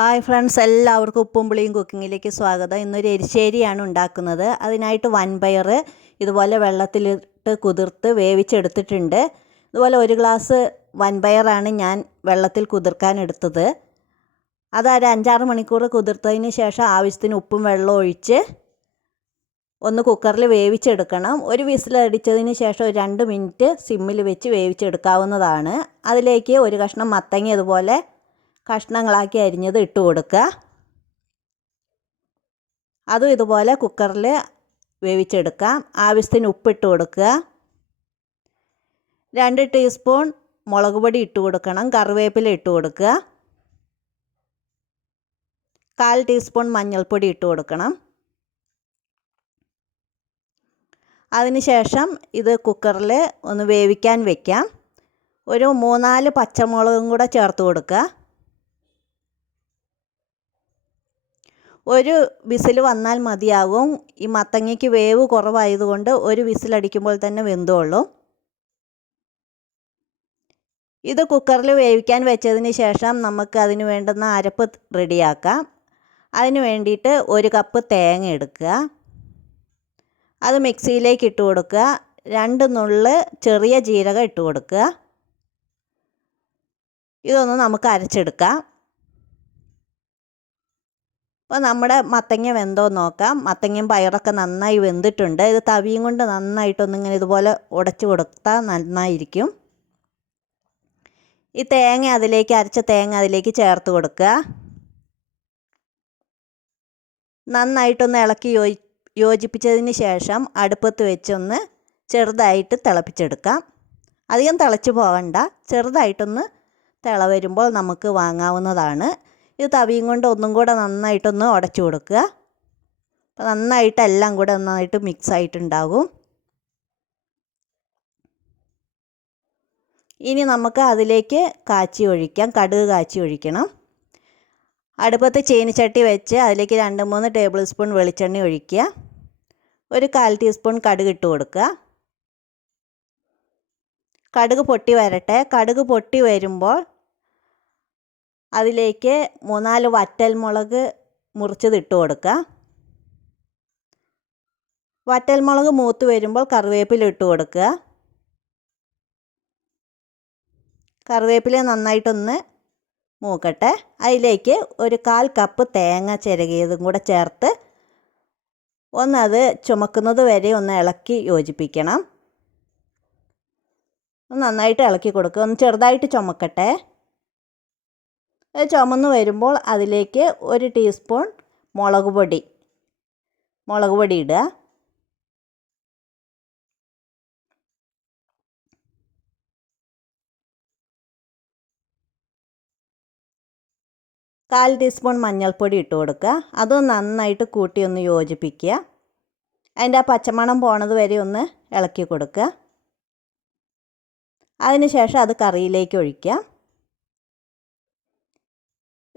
Hi friends എല്ലാവർക്കും ഉപ്പും പുളിയും കുക്കിങ്ങിലേക്ക് സ്വാഗതം. ഇന്നൊരു എരിശ്ശേരിയാണ് ഉണ്ടാക്കുന്നത്. അതിനായിട്ട് വൻപയർ ഇതുപോലെ വെള്ളത്തിലിട്ട് കുതിർത്ത് വേവിച്ചെടുത്തിട്ടുണ്ട്. ഇതുപോലെ ഒരു ഗ്ലാസ് വൻപയറാണ് ഞാൻ വെള്ളത്തിൽ കുതിർക്കാൻ എടുത്തത്. അത് ഒരു അഞ്ചാറ് മണിക്കൂർ കുതിർത്തതിന് ശേഷം ആവശ്യത്തിന് ഉപ്പും വെള്ളവും ഒഴിച്ച് ഒന്ന് കുക്കറിൽ വേവിച്ചെടുക്കണം. ഒരു വിസിലടിച്ചതിന് ശേഷം ഒരു രണ്ട് മിനിറ്റ് സിമ്മിൽ വെച്ച് വേവിച്ചെടുക്കാവുന്നതാണ്. അതിലേക്ക് ഒരു കഷ്ണം മത്തങ്ങ അതുപോലെ കഷ്ണങ്ങളാക്കി അരിഞ്ഞത് ഇട്ട് കൊടുക്കുക. അതും ഇതുപോലെ കുക്കറിൽ വേവിച്ചെടുക്കാം ആവശ്യത്തിന് ഉപ്പിട്ട് കൊടുക്കുക. രണ്ട് ടീസ്പൂൺ മുളക് പൊടി ഇട്ട് കൊടുക്കണം. കറിവേപ്പില ഇട്ട് കൊടുക്കുക. കാൽ ടീസ്പൂൺ മഞ്ഞൾപ്പൊടി ഇട്ട് കൊടുക്കണം. അതിനുശേഷം ഇത് കുക്കറിൽ ഒന്ന് വേവിക്കാൻ വെക്കാം. ഒരു മൂന്നാൽ പച്ചമുളകും കൂടെ ചേർത്ത് കൊടുക്കുക. ഒരു വിസിൽ വന്നാൽ മതിയാകും. ഈ മത്തങ്ങയ്ക്ക് വേവ് കുറവായതുകൊണ്ട് ഒരു വിസിലടിക്കുമ്പോൾ തന്നെ വെന്തുള്ളൂ ഇത് കുക്കറിൽ വേവിക്കാൻ വെച്ചതിന് ശേഷം നമുക്ക് അതിന് വേണ്ടുന്ന അരപ്പ് റെഡിയാക്കാം. അതിന് വേണ്ടിയിട്ട് ഒരു കപ്പ് തേങ്ങ എടുക്കുക. അത് മിക്സിയിലേക്ക് ഇട്ട് കൊടുക്കുക. രണ്ട് നുള്ള് ചെറിയ ജീരകം ഇട്ട് കൊടുക്കുക. ഇതൊന്ന് നമുക്ക് അരച്ചെടുക്കാം. അപ്പോൾ നമ്മുടെ മത്തങ്ങ വെന്തോ നോക്കാം. മത്തങ്ങയും പയറൊക്കെ നന്നായി വെന്തിട്ടുണ്ട്. ഇത് തവിയും കൊണ്ട് നന്നായിട്ടൊന്നിങ്ങനെ ഇതുപോലെ ഉടച്ചു കൊടുത്താൽ നന്നായിരിക്കും. ഈ തേങ്ങ അതിലേക്ക് അരച്ച തേങ്ങ അതിലേക്ക് ചേർത്ത് കൊടുക്കുക. നന്നായിട്ടൊന്ന് ഇളക്കി യോ യോജിപ്പിച്ചതിന് ശേഷം അടുപ്പത്ത് വെച്ചൊന്ന് ചെറുതായിട്ട് തിളപ്പിച്ചെടുക്കാം. അധികം തിളച്ച് പോകണ്ട. ചെറുതായിട്ടൊന്ന് തിള വരുമ്പോൾ നമുക്ക് വാങ്ങാവുന്നതാണ്. ഇത് തവിയും കൊണ്ട് ഒന്നും കൂടെ നന്നായിട്ടൊന്ന് ഉടച്ചു കൊടുക്കുക. അപ്പോൾ നന്നായിട്ട് എല്ലാം കൂടെ നന്നായിട്ട് മിക്സ് ആയിട്ടുണ്ടാകും. ഇനി നമുക്ക് അതിലേക്ക് കാച്ചി ഒഴിക്കാം. കടുക് കാച്ചി ഒഴിക്കണം. അടുപ്പത്ത് ചീനിച്ചട്ടി വെച്ച് അതിലേക്ക് രണ്ട് മൂന്ന് ടേബിൾ സ്പൂൺ വെളിച്ചെണ്ണ ഒഴിക്കുക. ഒരു കാൽ ടീസ്പൂൺ കടുക് ഇട്ട് കൊടുക്കുക. കടുക് പൊട്ടി വരട്ടെ. കടുക് പൊട്ടി വരുമ്പോൾ അതിലേക്ക് മൂന്നാൽ വറ്റൽമുളക് മുറിച്ചത് ഇട്ട് കൊടുക്കുക. വറ്റൽമുളക് മൂത്ത് വരുമ്പോൾ കറിവേപ്പില ഇട്ട് കൊടുക്കുക. കറിവേപ്പില നന്നായിട്ടൊന്ന് മൂക്കട്ടെ. അതിലേക്ക് ഒരു കാൽ കപ്പ് തേങ്ങ ചിരകിയതും കൂടെ ചേർത്ത് ഒന്നത് ചുമക്കുന്നത് വരെ ഒന്ന് ഇളക്കി യോജിപ്പിക്കണം. നന്നായിട്ട് ഇളക്കി കൊടുക്കുക. ഒന്ന് ചെറുതായിട്ട് ചുമക്കട്ടെ. ചുമന്ന് വരുമ്പോൾ അതിലേക്ക് ഒരു ടീസ്പൂൺ മുളക് പൊടി. മുളക് പൊടി ഇടുക. കാൽ ടീസ്പൂൺ മഞ്ഞൾപ്പൊടി ഇട്ട് കൊടുക്കുക. അത് നന്നായിട്ട് കൂട്ടി ഒന്ന് യോജിപ്പിക്കുക. അതിന്റെ ആ പച്ചമണം പോണത് വരെ ഒന്ന് ഇളക്കി കൊടുക്കുക. അതിനുശേഷം അത് കറിയിലേക്ക് ഒഴിക്കുക.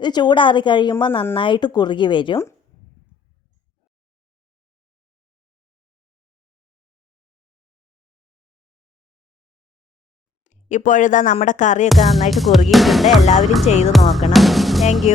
ഇത് ചൂടാറി കഴിയുമ്പോൾ നന്നായിട്ട് കുറുകി വരും. ഇപ്പോഴിതാ നമ്മുടെ കറിയൊക്കെ നന്നായിട്ട് കുറുകിയിട്ടുണ്ട്. എല്ലാവരും ചെയ്ത് നോക്കണം. താങ്ക്